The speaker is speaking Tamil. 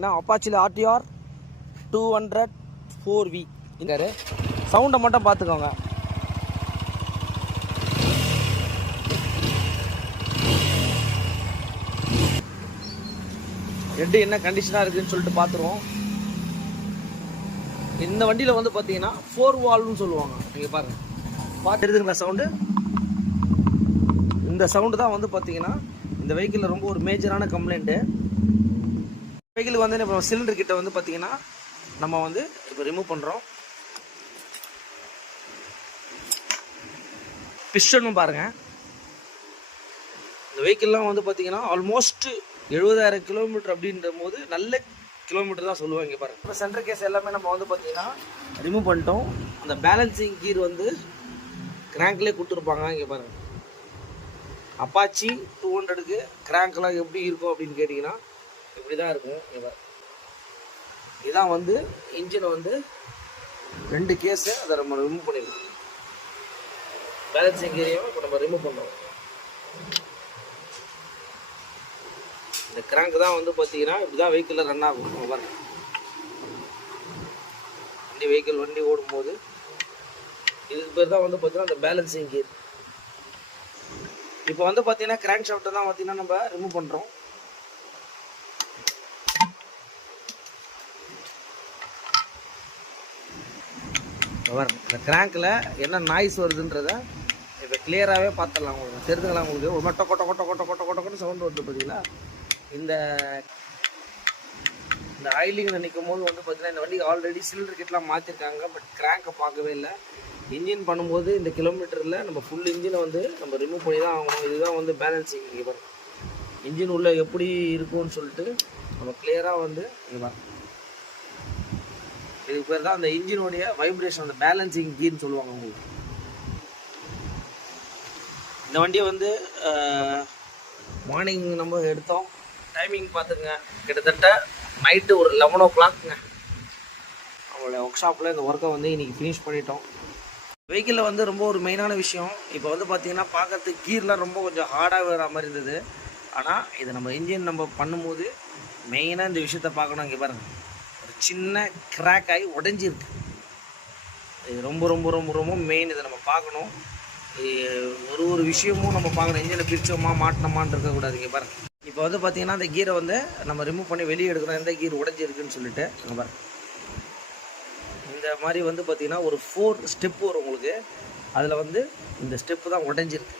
ஏன்னா அப்பாச்சியில் ஆர்டிஆர் 200 4V இருக்காரு. சவுண்டை மட்டும் பார்த்துக்கோங்க. ஹெட் என்ன கண்டிஷனாக இருக்குதுன்னு சொல்லிட்டு பார்த்துருவோம். இந்த வண்டியில் வந்து பார்த்தீங்கன்னா 4 வால்வ்னு சொல்லுவாங்க. நீங்கள் பாருங்கள், பார்த்து எடுத்துங்களா சவுண்டு. இந்த சவுண்டு தான் வந்து பார்த்தீங்கன்னா இந்த வெஹிக்கிளில் ரொம்ப ஒரு மேஜரான கம்ப்ளைண்ட்டு. வெஹிக்கிளுக்கு வந்து இப்போ சிலிண்டர் கிட்ட வந்து பார்த்தீங்கன்னா நம்ம வந்து இப்போ ரிமூவ் பண்ணுறோம். பிஸ்டனும் பாருங்கள். இந்த வெஹிக்கிள்லாம் வந்து பார்த்தீங்கன்னா ஆல்மோஸ்ட் 70,000 கிலோமீட்டர் அப்படின்ற போது நல்ல கிலோமீட்டர் தான் சொல்லுவாங்க. பாருங்கள், இப்போ சென்டர் கேஸ் எல்லாமே நம்ம வந்து பார்த்தீங்கன்னா ரிமூவ் பண்ணிட்டோம். அந்த பேலன்சிங் கீர் வந்து கிராங்க்லேயே கொடுத்துருப்பாங்க. இங்கே பாருங்கள், அப்பாச்சி 200க்கு கிராங்க்லாம் எப்படி இருக்கும் அப்படின்னு கேட்டிங்கன்னா இப்படி தான் இருக்கும். இதான் வந்து இன்ஜினை வந்து 2 கேஸு அதை நம்ம ரிமூவ் பண்ணிடுவோம். பேலன்சிங் கீரையும் இப்போ நம்ம ரிமூவ் பண்ணுறோம். இந்த கிராங்க் தான் வந்து பார்த்தீங்கன்னா இப்படி தான் வெஹிக்கிளில் ரன் ஆகும். பாருங்கள், வண்டி ஓடும்போது இதுக்கு பேர் தான் வந்து பார்த்தீங்கன்னா அந்த பேலன்சிங் கீர். இப்போ வந்து பார்த்தீங்கன்னா கிராங்க் ஷாஃப்ட்டை தான் பார்த்தீங்கன்னா நம்ம ரிமூவ் பண்ணுறோம். இந்த கிராங்கில் என்ன நாய்ஸ் வருதுன்றதை இப்போ கிளியராகவே பார்த்துடலாம். உங்களுக்கு தெரிஞ்சுக்கலாம். உங்களுக்கு ஒரு மாதிரி கொட்ட கொட்ட கொட்ட கொட்ட கொட்டன்னு சவுண்டு வருது பார்த்தீங்களா. இந்த ஆயிலிங்கில் நிற்கும் போது வந்து பார்த்தீங்கன்னா இந்த வண்டிக்கு ஆல்ரெடி சிலிண்டர் கிட்டலாம் மாற்றிருக்காங்க. பட் கிராங்கை பார்க்கவே இல்லை. இன்ஜின் பண்ணும்போது இந்த கிலோமீட்டரில் நம்ம ஃபுல் இன்ஜினை வந்து நம்ம ரிமூவ் பண்ணி தான் ஆகணும். இதுதான் வந்து பேலன்சிங். இங்கே இன்ஜின் உள்ளே எப்படி இருக்கும்னு சொல்லிட்டு நம்ம கிளியராக வந்து இங்கே இதுக்கு பேர் தான் அந்த இன்ஜினுடைய வைப்ரேஷன், அந்த பேலன்சிங் கீர்னு சொல்லுவாங்க. உங்களுக்கு இந்த வண்டியை வந்து மார்னிங் நம்ம எடுத்தோம். டைமிங் பார்த்துங்க, கிட்டத்தட்ட நைட்டு ஒரு 11 o'clockங்க. அவங்களுடைய ஒர்க் ஷாப்பில் இந்த ஒர்க்கை வந்து இன்றைக்கி ஃபினிஷ் பண்ணிட்டோம். வெஹிக்கிளில் வந்து ரொம்ப ஒரு மெயினான விஷயம், இப்போ வந்து பார்த்திங்கன்னா பார்க்குறதுக்கு கீர்லாம் ரொம்ப கொஞ்சம் ஹார்டாக வர மாதிரி இருந்தது. ஆனால் இதை நம்ம இன்ஜின் நம்ம பண்ணும்போது மெயினாக இந்த விஷயத்தை பார்க்கணும். இங்கே பாருங்கள், ஒரு சின்ன கிராக் ஆகி உடஞ்சிருக்கு. இது ரொம்ப ரொம்ப ரொம்ப ரொம்ப மெயின். இதை நம்ம பார்க்கணும். ஒரு விஷயமும் நம்ம பார்க்கணும். இன்ஜினை பிரிச்சோமா மாட்டினோமான்னு இருக்கக்கூடாது. இங்கே பாருங்கள், இப்போ வந்து பார்த்திங்கன்னா அந்த கீரை வந்து நம்ம ரிமூவ் பண்ணி வெளியே எடுக்கணும். எந்த கீர் உடஞ்சிருக்குன்னு சொல்லிட்டு இங்கே பாருங்கள். இந்த மாதிரி வந்து பார்த்திங்கன்னா ஒரு 4 ஸ்டெப்பு வரும் உங்களுக்கு. அதில் வந்து இந்த ஸ்டெப்பு தான் உடஞ்சிருக்கு.